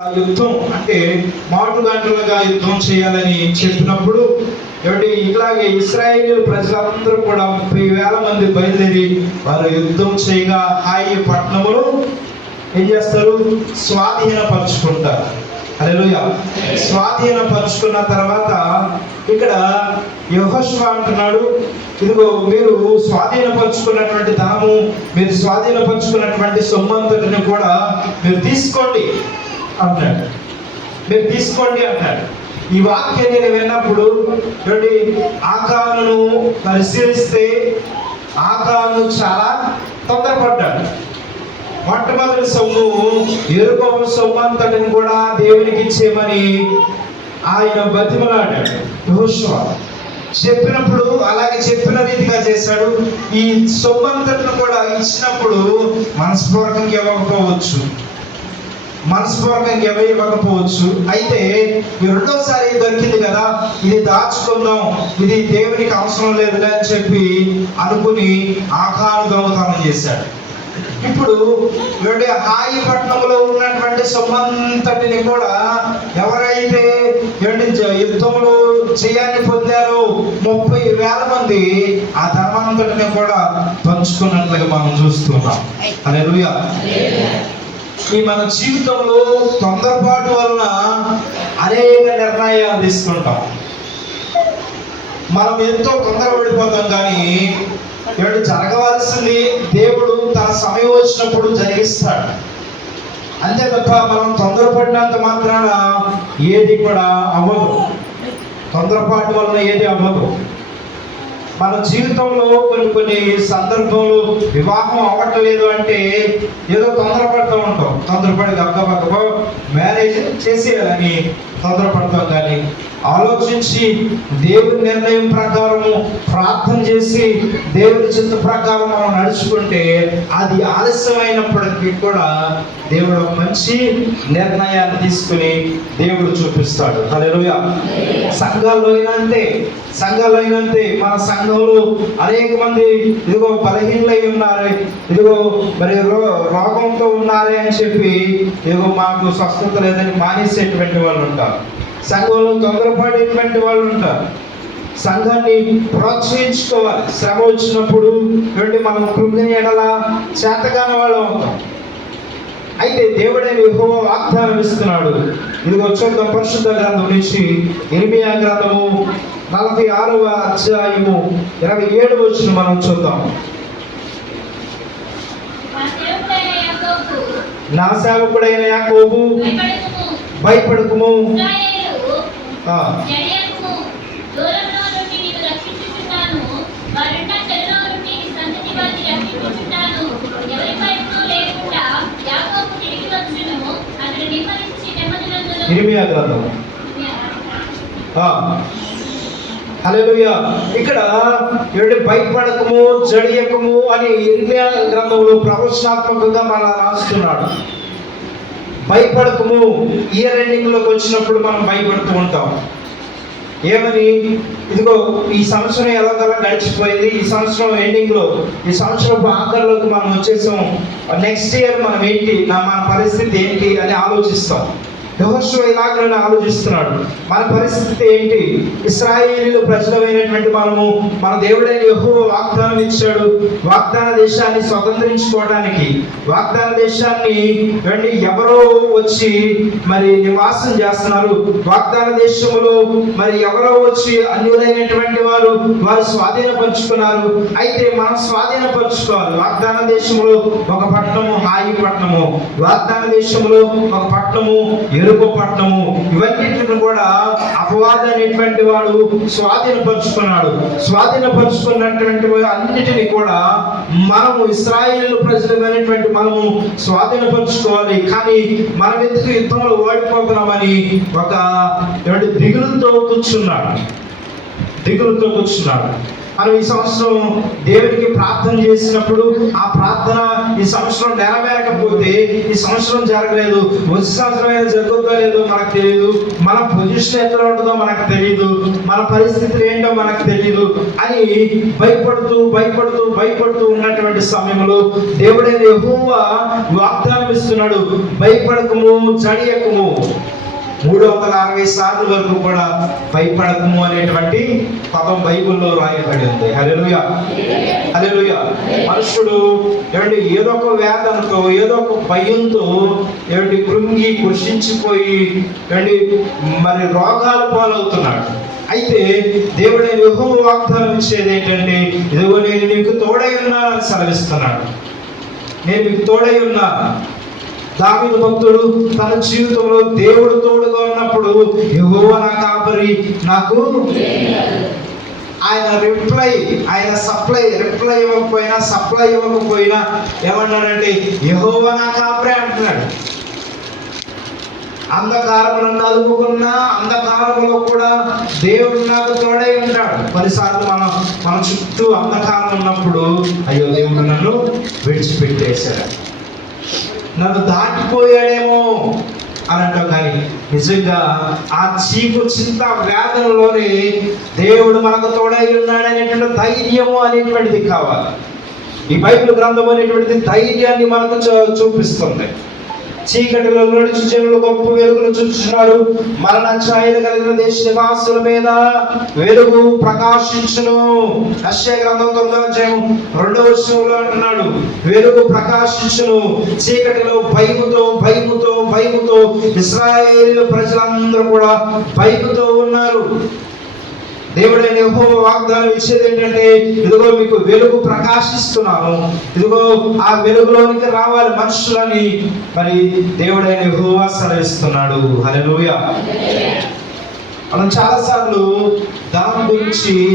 యుద్ధం అంటే మాటుగాంటలుగా యుద్ధం చేయాలని చెప్పినప్పుడు ఇట్లాగే ఇశ్రాయేలు ప్రజలందరూ కూడా 30,000 మంది బయలుదేరి వారు యుద్ధం చేయగా హాయి పట్టణములు ఏం చేస్తారు, స్వాధీనపరుచుకుంటారు. హల్లెలూయా. స్వాధీనపరుచుకున్న తర్వాత ఇక్కడ యెహోషువ అంటున్నాడు, ఇదిగో మీరు స్వాధీనపరుచుకున్నటువంటి ధనము, మీరు స్వాధీనపరుచుకున్నటువంటి సొమ్మంతటిని కూడా మీరు తీసుకోండి అంటాడు. మీరు తీసుకోండి అంటాడు. ఈ వాక్యం నేను విన్నప్పుడు ఆకానును పరిశీలిస్తే ఆకాను చాలా తొందరపడ్డాడు. మొట్టమొదటి సొమ్ము యెరికో సొమ్ము అంతటిని కూడా దేవునికి ఇచ్చేయమని ఆయన బతిమలాడాడు. యెహోషువ చెప్పినప్పుడు అలాగే చెప్పిన రీతిగా చేశాడు. ఈ సొమ్మంతటిని కూడా ఇచ్చినప్పుడు మనస్పూర్వకంగా ఇవ్వకపోవచ్చు. అయితే ఈ రెండోసారి దొరికింది కదా, ఇది దాచుకుందాం, ఇది దేవునికి అవసరం లేదులే అని చెప్పి అనుకుని ఆకాను దొంగతనం చేశాడు. ఇప్పుడు హాయి పట్టణంలో ఉన్నటువంటి సొమ్మంతటిని కూడా ఎవరైతే యుద్ధంలో జయాన్ని పొందారో 30,000 మంది ఆ ధర్మంతటిని కూడా పంచుకున్నట్లుగా మనం చూస్తున్నాం. హల్లెలూయా. ఈ మన జీవితంలో తొందరపాటు వలన అనేక నిర్ణయాలు తీసుకుంటాం. మనం ఎంతో తొందరపడిపోతాం. కానీ జరగవలసింది దేవుడు తన సమయం వచ్చినప్పుడు జరిగిస్తాడు. అంతే తప్ప మనం తొందరపడినంత మాత్రాన ఏది కూడా అవ్వదు. తొందరపాటు వలన ఏది అవ్వదు. మన జీవితంలో కొన్ని సందర్భంలో వివాహం అవ్వట్లేదు అంటే ఏదో తొందరపడుతూ ఉంటాం. తొందరపడి గబగబా మ్యారేజ్ చేసేయాలని తొందరపడతాం. కానీ ఆలోచించి దేవుని నిర్ణయం ప్రకారము ప్రార్థన చేసి దేవుని చిత్త ప్రకారం మనం నడుచుకుంటే అది ఆలస్యమైనప్పటికీ కూడా దేవుడు మంచి నిర్ణయాన్ని తీసుకుని దేవుడు చూపిస్తాడు. హల్లెలూయా. సంఘాల్లో అయినంతే మన సంఘంలో అనేక మంది ఇదిగో బలహీనలై ఉన్నారు, ఇదిగో మరి రోగంతో ఉన్నారే అని చెప్పి ఇదిగో మాకు స్వస్థత లేదని మానేసేటువంటి వాళ్ళు ఉంటారు. సంఘంలో తొందరపడేటువంటి వాళ్ళు ఉంటారు. సంఘాన్ని ప్రోత్సహించుకోవాలి. శ్రమ వచ్చినప్పుడు మనం కృంగిని ఎడల చేతగాని వాళ్ళు ఉంటాం. అయితే దేవుడైన యెహోవా వాగ్దానం ఇస్తున్నాడు. ఇదిగో చూద్దాం పరిశుద్ధ గ్రంథం నుంచి ఇర్మీయా గ్రంథము 46వ అధ్యాయము 27వ వచనం మనం చూద్దాం. నా సేవకుడైన యాకోబు భయపడకుము, ఇర్మీయా గ్రంథం. హల్లెలూయా. ఇక్కడ భయపడకము, జడియకము అని ఇర్మీయా గ్రంథంలో ప్రవచనాత్మకంగా మన రాస్తున్నాడు. భయపడకము. ఇయర్ ఎండింగ్ లోకి వచ్చినప్పుడు మనం భయపడుతూ ఉంటాం. ఏమని, ఇదిగో ఈ సంవత్సరం ఎలాగలా గడిచిపోయింది, ఈ సంవత్సరం ఎండింగ్ లో, ఈ సంవత్సరం ఆఖరిలోకి మనం వచ్చేసాం, నెక్స్ట్ ఇయర్ మనం ఏంటి, మన పరిస్థితి ఏంటి అని ఆలోచిస్తాం. యెహోషువ ఇలాగనే ఆలోచిస్తున్నాడు. మన పరిస్థితి ఏంటి? ఇశ్రాయేలీయులు ప్రజలమైనటువంటి మనము మన దేవుడైన యెహోవా వాగ్దానం ఇచ్చాడు. వాగ్దాన దేశాన్ని స్వతంత్రించుకోవడానికి, వాగ్దాన దేశాన్ని ఎవరో వచ్చి మరి నివాసం చేస్తున్నారు. వాగ్దాన దేశంలో మరి ఎవరో వచ్చి అన్యులైనటువంటి వారు స్వాధీనపరుచుకున్నారు. అయితే మనం స్వాధీనపరుచుకోవాలి. వాగ్దాన దేశంలో ఒక పట్టణము హాయి పట్టణము, వాగ్దాన దేశంలో ఒక పట్టణము యెరికో పట్టణము, ఇవన్నిటిని కూడా అపవాది అనేటువంటి వాడు స్వాధీనపరుచుకున్నటువంటి అన్నిటిని కూడా మనము ఇశ్రాయేలు ప్రజలమైనటువంటి మనము స్వాధీనపరుచుకోవాలి. కానీ మనం ఎందుకు యుద్ధంలో ఓడిపోతున్నామని ఒక దిగులుతో కూర్చున్నాడు. మనం ఈ సంవత్సరం దేవునికి ప్రార్థన చేసినప్పుడు ఆ ప్రార్థన ఈ సంవత్సరం నెరవేరకపోతే ఈ సంవత్సరం జరగలేదు, వచ్చే సంవత్సరం ఏదో జరుగుతుందో లేదో మనకు తెలియదు, మన పొజిషన్ ఎట్లా ఉంటుందో మనకు తెలియదు, మన పరిస్థితులు ఏంటో మనకు తెలియదు అని భయపడుతూ ఉన్నటువంటి సమయంలో దేవుడైన యెహోవా వాగ్దానం ఇస్తున్నాడు, భయపడకము, జడియకము. 360 సార్లు వరకు కూడా భయపడకము అనేటువంటి పదం బైబిల్లో రాయబడి ఉంది. హల్లెలూయా, హల్లెలూయా. మనుషుడు ఏమంటే ఏదో ఒక వేదనతో, ఏదో ఒక భయంతో ఏమంటే కృంగి కృషించిపోయి ఏమంటే మరి రోగాల పాలవుతున్నాడు. అయితే దేవుడైన యెహోవా వాగ్దానం ఇచ్చేది ఏంటంటే, ఇదిగో నేను నీకు తోడై ఉన్నానని సెలవిస్తున్నాడు. నేను మీకు తోడై ఉన్నా. దావీదు భక్తుడు తన జీవితంలో దేవుడు తోడుగా ఉన్నప్పుడు యెహోవా నా కాపరి, నాకు ఆయన సప్లై ఇవ్వకపోయినా ఏమన్నాడంటే యెహోవా నా కాపరి అంటున్నాడు. అంధకారం నన్ను అలుముకున్నా, అంధకారంలో కూడా దేవుడు నాకు తోడై ఉంటాడు. కొన్నిసార్లు మన చుట్టూ అంధకారం ఉన్నప్పుడు అయ్యో దేవుడు నన్ను విడిచిపెట్టేశాడు, నన్ను దాటిపోయాడేమో అని అంటాం. కానీ నిజంగా ఆ చీకు చింత వేదనలోనే దేవుడు మనకు తోడై ఉన్నాడు అనేటువంటి ధైర్యము అనేటువంటిది కావాలి. ఈ బైబిల్ గ్రంథం అనేటువంటిది ధైర్యాన్ని మనకు చూపిస్తుంది. చీకటిలో నడుచు జనులు గొప్ప వెలుగును చూస్తున్నారు, మరణ ఛాయలు కలిగిన దేశ నివాసుల మీద వెలుగు ప్రకాశించును. యెషయా గ్రంథం 9వ అధ్యాయం 2వ వచనంలో అంటున్నాడు, వెలుగు ప్రకాశించును. చీకటిలో భయముతో ఇశ్రాయేలు ప్రజలందరూ కూడా భయముతో ఉన్నారు. దేవుడైన యెహోవా వాగ్దానం ఇచ్చేది ఏంటంటే, ఇదిగో మీకు వెలుగు ప్రకాశిస్తున్నాను, ఇదిగో ఆ వెలుగులోనికి రావాలి మనుషులని మరి దేవుడైన యెహోవా సెలవిస్తున్నాడు. హల్లెలూయా. మనం చాలాసార్లు ధనం గురించి